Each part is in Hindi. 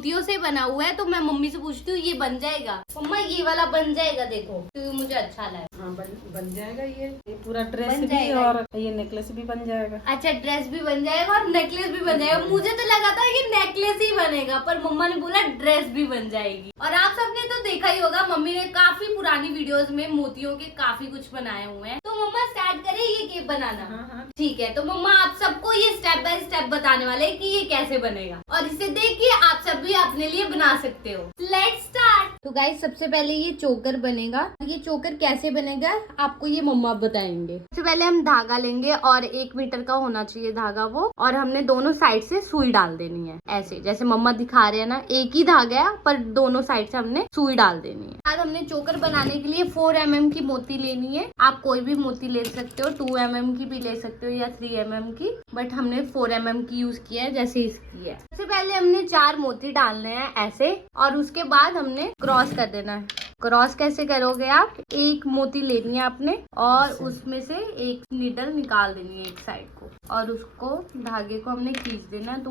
मोतियों से बना हुआ है, तो मैं मम्मी से पूछती हूँ ये बन जाएगा। मम्मा ये वाला बन जाएगा, देखो तो मुझे अच्छा लगा। हाँ बन जाएगा। ये पूरा ड्रेस बन भी जाएगा। और ये नेकलेस भी बन जाएगा। अच्छा, ड्रेस भी बन जाएगा और नेकलेस भी बन जाएगा। मुझे तो लगा था ये नेकलेस ही बनेगा, पर मम्मा ने बोला ड्रेस भी बन जाएगी। और आप सबने तो देखा ही होगा, मम्मी ने काफी पुरानी वीडियोस में मोतियों के काफी कुछ बनाए हुए हैं। तो मम्मा स्टार्ट करे ये केक बनाना। हाँ। ठीक है, तो मम्मा आप सबको ये स्टेप बाय स्टेप बताने वाले हैं कि ये कैसे बनेगा, और इसे देख के आप सब भी अपने लिए बना सकते हो। Let's start. तो गाइस, सबसे पहले ये चोकर बनेगा। ये चोकर कैसे बनेगा आपको ये मम्मा बताएंगे। सबसे पहले हम धागा लेंगे और 1 मीटर का होना चाहिए धागा वो, और हमने दोनों साइड से सुई डाल देनी है, ऐसे जैसे मम्मा दिखा रहे हैं ना। एक ही धागा है पर दोनों साइड से हमने सुई डाल देनी है। आज हमने चोकर बनाने के लिए 4 mm की मोती लेनी है। आप कोई भी मोती ले सकते हो, 2 mm की भी ले सकते हो या 3 mm की, बट हमने 4 mm की यूज किया है जैसे इसकी है। सबसे पहले हमने 4 मोती डालने हैं ऐसे, और उसके बाद हमने क्रॉस कर देना है। क्रॉस कैसे करोगे आप, एक मोती लेनी है आपने और उसमें से एक नीडल निकाल देनी है एक साइड को, और उसको धागे को हमने खींच देना है, तो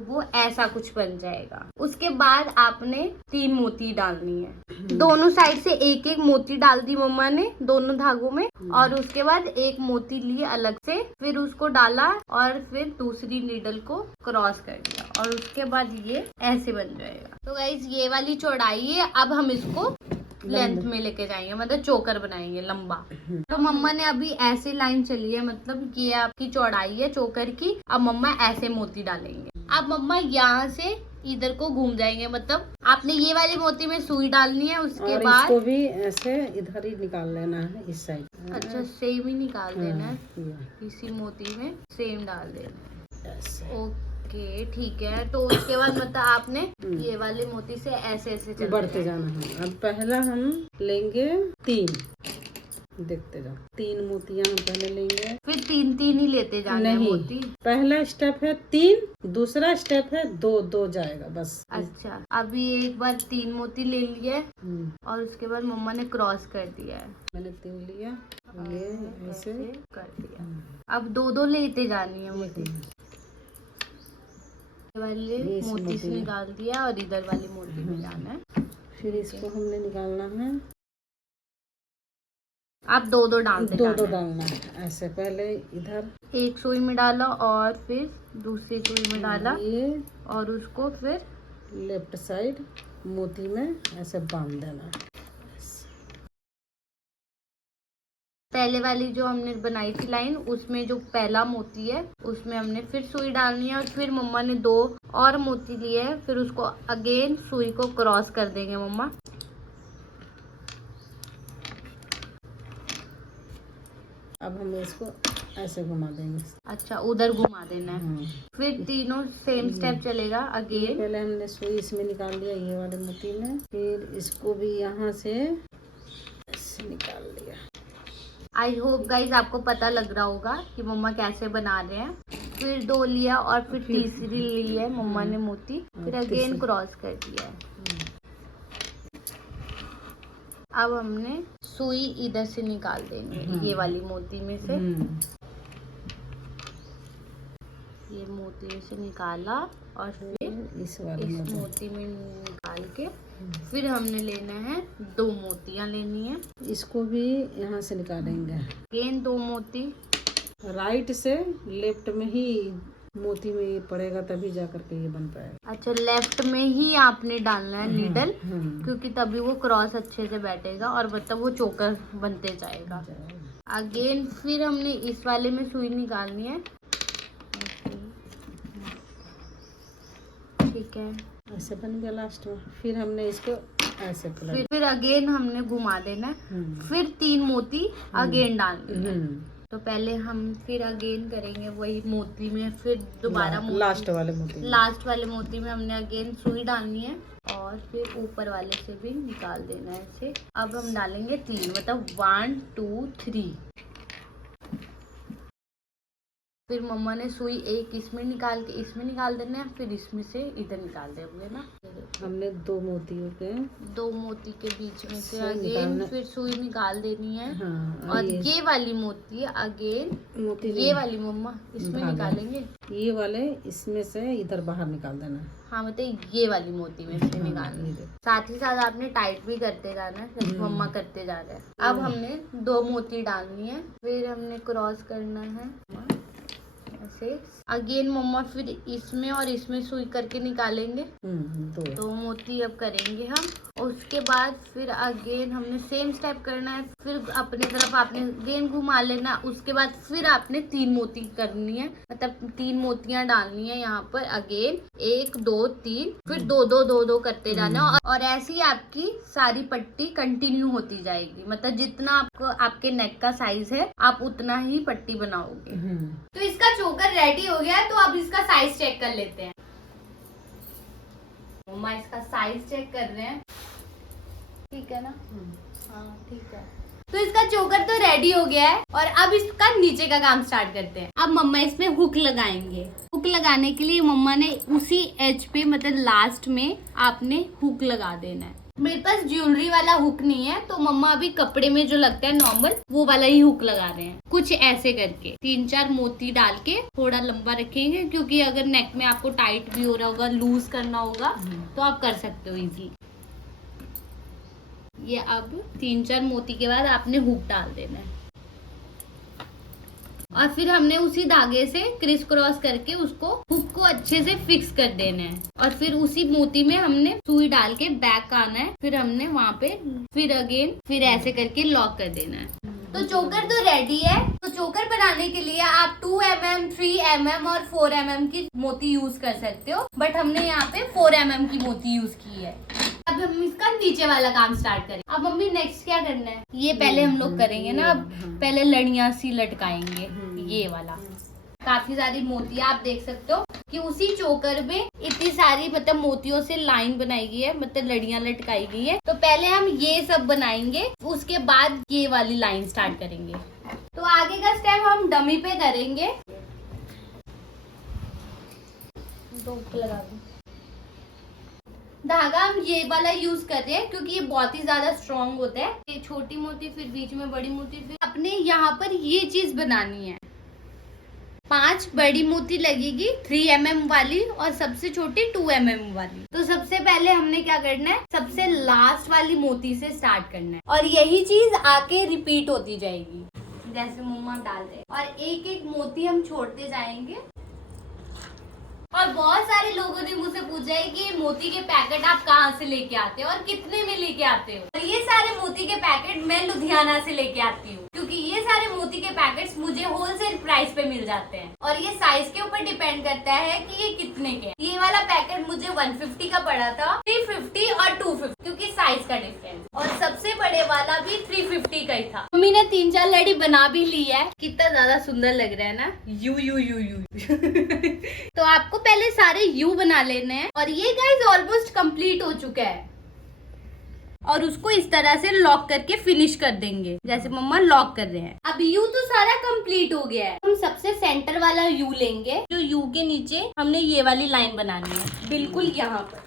वो ऐसा कुछ बन जाएगा। उसके बाद आपने 3 मोती डालनी है। दोनों साइड से एक एक मोती डाल दी मम्मा ने दोनों धागों में, और उसके बाद एक मोती लिए अलग से, फिर उसको डाला और फिर दूसरी नीडल को क्रॉस कर दिया, और उसके बाद ये ऐसे बन जाएगा। तो गाइस, ये वाली चौड़ाई है। अब हम इसको लेंथ में लेके जाएंगे, मतलब चोकर बनाएंगे लंबा। तो मम्मा ने अभी ऐसे लाइन चली है, मतलब ये आपकी चौड़ाई है चोकर की। अब मम्मा ऐसे मोती डालेंगे। अब मम्मा यहाँ से इधर को घूम जाएंगे, मतलब आपने ये वाली मोती में सुई डालनी है, उसके बाद इसको भी ऐसे इधर ही निकाल लेना है, इस साइड। अच्छा, सेम ही निकाल देना है, इसी मोती में सेम डाल देना है। ओके, ठीक है। तो उसके बाद मतलब आपने ये वाले मोती से ऐसे ऐसे बढ़ते जाना है। अब पहला हम लेंगे 3, देखते जाओ। 3 मोतियां हम पहले लेंगे, फिर 3 ही लेते जाना है मोती। पहला स्टेप है 3, दूसरा स्टेप है 2 जाएगा बस। अच्छा, अभी एक बार 3 मोती ले लिए और उसके बाद मम्मा ने क्रॉस कर दिया है। मैंने 3 लिया, ये ऐसे कर दिया। अब 2 लेते जानी है मोती। वाले मोती से निकाल दिया और इधर वाली मोती में जाना है। फिर इसको हमने निकालना है। आप 2 डालते, 2 डालना है ऐसे। पहले इधर एक सुई में डाला और फिर दूसरी सुई में डाला, ये और उसको फिर लेफ्ट साइड मोती में ऐसे बांध देना। पहले वाली जो हमने बनाई थी लाइन, उसमें जो पहला मोती है उसमें हमने फिर सुई डालनी है, और फिर मम्मा ने 2 और मोती लिए हैं, फिर उसको अगेन सुई को क्रॉस कर देंगे मम्मा। अब हम इसको ऐसे घुमा देंगे। अच्छा, उधर घुमा देना है। फिर तीनों सेम स्टेप चलेगा अगेन। पहले हमने सुई इसमें निकाल लिया, ये वाले मोती में, फिर इसको भी यहाँ से ऐसे निकाल लिया। आई होप गाइज आपको पता लग रहा होगा कि मम्मा कैसे बना रहे हैं। फिर 2 लिया और फिर तीसरी ली है मम्मा ने मोती, फिर अगेन क्रॉस कर दिया है। अब हमने सुई इधर से निकाल देनी है, ये वाली मोती में से। ये मोती में से निकाला और फिर इस मोती में निकाल के फिर हमने लेना है 2 मोतियां लेनी है। इसको भी यहाँ से निकालेंगे। अगेन 2 मोती, राइट से लेफ्ट में ही मोती में ये पड़ेगा, तभी जा करके ये बन पाएगा। अच्छा, लेफ्ट में ही आपने डालना है नीडल, क्योंकि तभी वो क्रॉस अच्छे से बैठेगा और मतलब वो चोकर बनते जाएगा। अगेन फिर हमने इस वाले में सुई निकालनी है, ठीक है, ऐसे बन गया लास्ट में। फिर हमने इसको ऐसे फिर अगेन हमने घुमा देना है, फिर 3 मोती अगेन डालनी है। तो पहले हम फिर अगेन करेंगे वही मोती में, फिर दोबारा लास्ट वाले मोती में हमने अगेन सुई डालनी है, और फिर ऊपर वाले से भी निकाल देना है ऐसे। अब हम डालेंगे 3, मतलब 1 2 3। फिर मम्मा ने सुई एक इसमें निकाल के इसमें निकाल देने हैं, फिर इसमें से इधर निकाल देंगे ना। हमने 2 मोतियों के 2 मोती के बीच में से सुई अगेन निकालना। फिर सुई निकाल देनी है। हाँ, और ये वाली मोती अगेन मोती ये वाली मम्मा इसमें भाग निकालेंगे। ये वाले इसमें से इधर बाहर निकाल देना है। हाँ मतलब ये वाली मोती में से निकालनी है। साथ ही साथ आपने टाइट भी करते जाना है जैसे मम्मा करते जा रहे हैं। अब हमने 2 मोती डालनी है, फिर हमने क्रॉस करना है ऐसे। अगेन मम्मा फिर इसमें और इसमें सुई करके निकालेंगे। 2 मोती अब करेंगे हम। उसके बाद फिर अगेन हमने सेम स्टेप करना है, फिर अपने तरफ आपने अगेन घुमा लेना। उसके बाद फिर आपने 3 मोती करनी है, मतलब 3 मोतियां डालनी है यहाँ पर। अगेन 1 2 3 फिर 2 2 2 2 करते जाना। और ऐसे ही आपकी सारी पट्टी कंटिन्यू होती जाएगी। मतलब जितना आपको आपके नेक का साइज है आप उतना ही पट्टी बनाओगे। तो इसका चोकर रेडी हो गया है, तो अब इसका साइज चेक कर लेते हैं। मम्मा इसका साइज चेक कर रहे हैं, ठीक है ना? हाँ ठीक है। तो इसका चोकर तो रेडी हो गया है और अब इसका नीचे का काम स्टार्ट करते हैं। अब मम्मा इसमें हुक लगाएंगे। हुक लगाने के लिए मम्मा ने उसी एज पे मतलब लास्ट में आपने हुक लगा देना है। मेरे पास ज्वेलरी वाला हुक नहीं है, तो मम्मा अभी कपड़े में जो लगता है नॉर्मल वो वाला ही हुक लगा रहे हैं। कुछ ऐसे करके 3-4 मोती डाल के थोड़ा लंबा रखेंगे, क्योंकि अगर नेक में आपको टाइट भी हो रहा होगा, लूज करना होगा तो आप कर सकते हो इजी। ये अब 3-4 मोती के बाद आपने हुक डाल देना है और फिर हमने उसी धागे से क्रिस क्रॉस करके उसको हुक को अच्छे से फिक्स कर देना है। और फिर उसी मोती में हमने सुई डाल के बैक आना है। फिर हमने वहाँ पे फिर अगेन फिर ऐसे करके लॉक कर देना है। तो चोकर तो रेडी है। तो चोकर बनाने के लिए आप 2 mm, 3 mm और 4 mm की मोती यूज कर सकते हो, बट हमने यहाँ पे 4 mm की मोती यूज की है। अब हम इसका नीचे वाला काम स्टार्ट करें। अब मम्मी नेक्स्ट क्या करना है? ये पहले हम लोग करेंगे ना। अब पहले लड़ियां सी लटकाएंगे, ये वाला। काफी सारी मोतियां आप देख सकते हो कि उसी चोकर में इतनी सारी मतलब मोतियों से लाइन बनाई गई है, मतलब लड़ियां लटकाई गई है। तो पहले हम ये सब बनाएंगे, उसके बाद ये वाली लाइन स्टार्ट करेंगे। तो आगे का स्टेप हम डमी पे करेंगे। लगा दूं। धागा हम ये वाला यूज कर रहे हैं क्योंकि ये बहुत ही ज्यादा स्ट्रॉन्ग होता है। ये छोटी मोती, फिर बीच में बड़ी मोती, फिर अपने यहाँ पर ये चीज बनानी है। 5 बड़ी मोती लगेगी 3 mm वाली और सबसे छोटी 2 mm वाली। तो सबसे पहले हमने क्या करना है, सबसे लास्ट वाली मोती से स्टार्ट करना है और यही चीज आके रिपीट होती जाएगी जैसे मम्मा डाल रहे हैं। और एक एक मोती हम छोड़ते जाएंगे। और बहुत सारे लोगों ने मुझसे पूछा है कि मोती के पैकेट आप कहाँ से लेके आते हो और कितने में लेके आते हो। और ये सारे मोती के पैकेट मैं लुधियाना से लेके आती हूँ, क्योंकि ये सारे मोती के पैकेट्स मुझे होलसेल प्राइस पे मिल जाते हैं। और ये साइज के ऊपर डिपेंड करता है कि ये कितने के। ये वाला पैकेट मुझे 150 का पड़ा था, 350 और 250, क्योंकि साइज का डिफरेंस। और सबसे बड़े वाला भी 350 का ही था। मम्मी ने 3-4 लड़ी बना भी ली है। कितना ज्यादा सुंदर लग रहा है ना, यू यू यू यू। तो आपको पहले सारे यू बना लेने हैं। और ये गाइस ऑलमोस्ट कंप्लीट हो चुका है और उसको इस तरह से लॉक करके फिनिश कर देंगे जैसे मम्मा लॉक कर रहे हैं। अब यू तो सारा कंप्लीट हो गया है। हम सबसे सेंटर वाला यू लेंगे, जो यू के नीचे हमने ये वाली लाइन बनानी है, बिल्कुल यहाँ पर।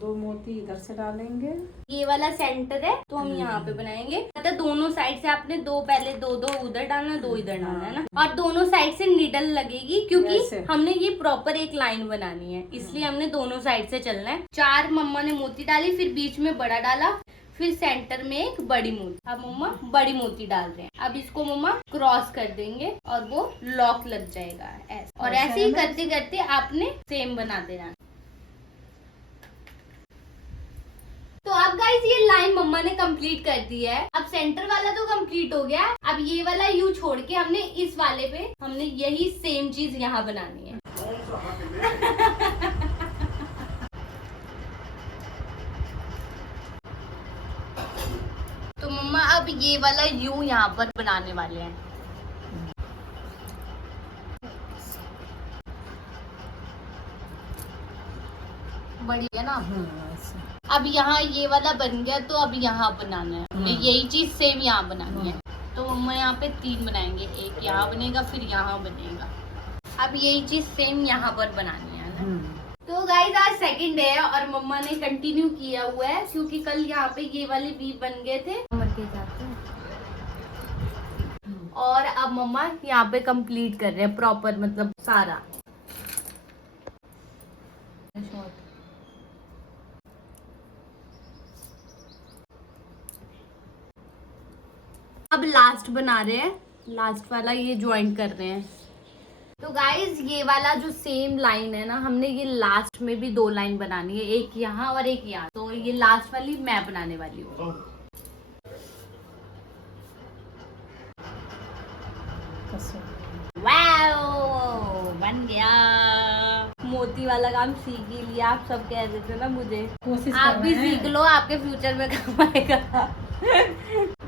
2 मोती इधर से डालेंगे। ये वाला सेंटर है तो हम यहाँ पे बनाएंगे। मतलब दोनों साइड से आपने 2 पहले 2 उधर डालना, 2 इधर डालना है ना। और दोनों साइड से निडल लगेगी, क्योंकि हमने ये प्रॉपर एक लाइन बनानी है, इसलिए हमने दोनों साइड से चलना है। 4 मम्मा ने मोती डाली, फिर बीच में बड़ा डाला, फिर सेंटर में एक बड़ी मोती। अब मम्मा बड़ी मोती डाल रहे हैं। अब इसको मम्मा क्रॉस कर देंगे और वो लॉक लग जाएगा ऐसे। और ऐसे ही करते करते आपने सेम बना देना। तो अब गाइस ये लाइन मम्मा ने कंप्लीट कर दी है। अब सेंटर वाला तो कंप्लीट हो गया। अब ये वाला यू छोड़ के हमने इस वाले पे हमने यही सेम चीज यहाँ बनानी है। तो मम्मा अब ये वाला यू यहाँ पर बनाने वाले हैं। बड़ी है ना। अब यहाँ ये वाला बन गया, तो अब यहाँ बनाना है हमें यही चीज सेम यहाँ बनानी है। तो मम्मा यहाँ पे 3 बनाएंगे, एक यहाँ बनेगा फिर यहाँ बनेगा। अब यही चीज सेम यहाँ पर बनानी है ना। तो गाइस आज सेकंड डे है और मम्मा ने कंटिन्यू किया हुआ है क्योंकि कल यहाँ पे ये वाले वी बन गए थे और अब मम्मा यहाँ पे कंप्लीट कर रहे हैं प्रॉपर, मतलब सारा। अब लास्ट बना रहे हैं, लास्ट वाला ये ज्वाइन कर रहे हैं। तो गाइज ये वाला जो सेम लाइन है ना, हमने ये लास्ट में भी 2 लाइन बनानी है, एक यहाँ और एक यहाँ। तो ये लास्ट वाली मैं बनाने वाली हूँ। वाओ बन गया। मोती वाला काम सीख ही लिया, आप सब कह रहे थे ना मुझे, आप भी सीख लो, आपके फ्यूचर में काम आएगा।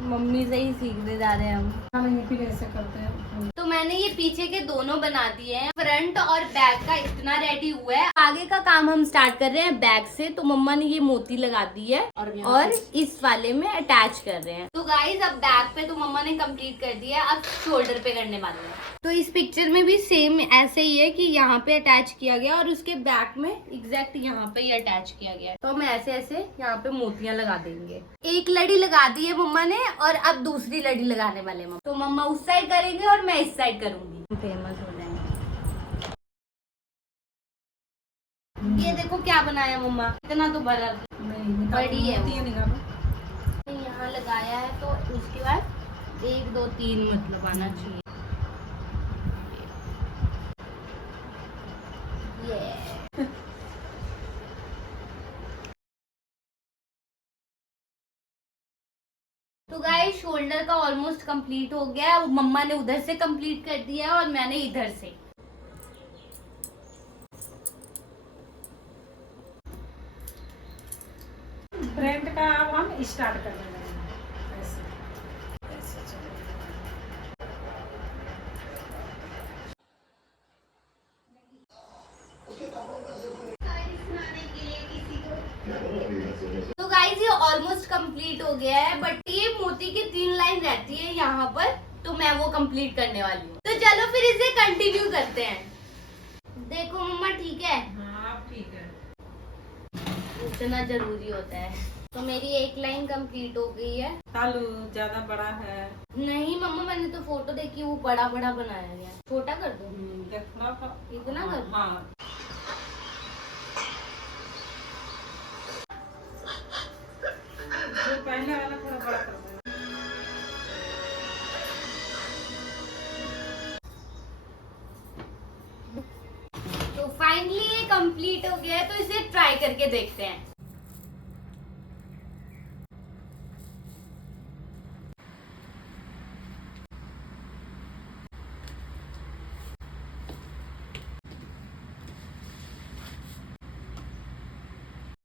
मम्मी से ही सीखने जा रहे हैं हम ये फिर ऐसे करते हैं। तो मैंने ये पीछे के दोनों बना दिए हैं, फ्रंट और बैक का इतना रेडी हुआ है। आगे का काम हम स्टार्ट कर रहे हैं बैक से। तो मम्मा ने ये मोती लगा दी है और इस वाले में अटैच कर रहे हैं। तो गाइज अब बैक पे तो मम्मा ने कंप्लीट कर दिया, अब शोल्डर पे करने वाले हैं। तो इस पिक्चर में भी सेम ऐसे ही है कि यहाँ पे अटैच किया गया और उसके बैक में एग्जैक्ट यहाँ पे ही अटैच किया गया है। तो हम ऐसे ऐसे यहाँ पे मोतियां लगा देंगे। एक लड़ी लगा दी है मम्मा ने और अब दूसरी लड़ी लगाने वाले मम्मा। तो मम्मा उस साइड करेंगे और मैं इस साइड करूंगी। फेमस हो जाएंगे। ये देखो क्या बनाया मम्मा, इतना तो बड़ा बड़ी है। यहाँ लगाया है तो उसके बाद 1 2 3 मतलब आना चाहिए। तो गाइस शोल्डर का ऑलमोस्ट कंप्लीट हो गया है। मम्मा ने उधर से कंप्लीट कर दिया है और मैंने इधर से। फ्रंट का अब हम स्टार्ट कर रहे हैं। ऐसे ऐसे चलेगा। तो गाइस ये ऑलमोस्ट कंप्लीट हो गया है, बट ये मोती की 3 लाइन रहती है यहाँ पर, तो मैं वो कंप्लीट करने वाली हूँ। तो चलो फिर इसे कंटिन्यू करते हैं। देखो मम्मा ठीक है? हाँ ठीक है। इतना जरूरी होता है। तो मेरी 1 लाइन कंप्लीट हो गई है। तालू ज्यादा बड़ा है। नहीं मम्मा, मैंने तो फोटो देखी, वो बड़ा बड़ा बनाया गया। छोटा कर दो, थोड़ा सा इतना कर दो। हाँ जो पहले वाला थोड़ा बड़ा कर दो। तो फाइनली ये कंप्लीट हो गया है, तो इसे ट्राई करके देखते हैं।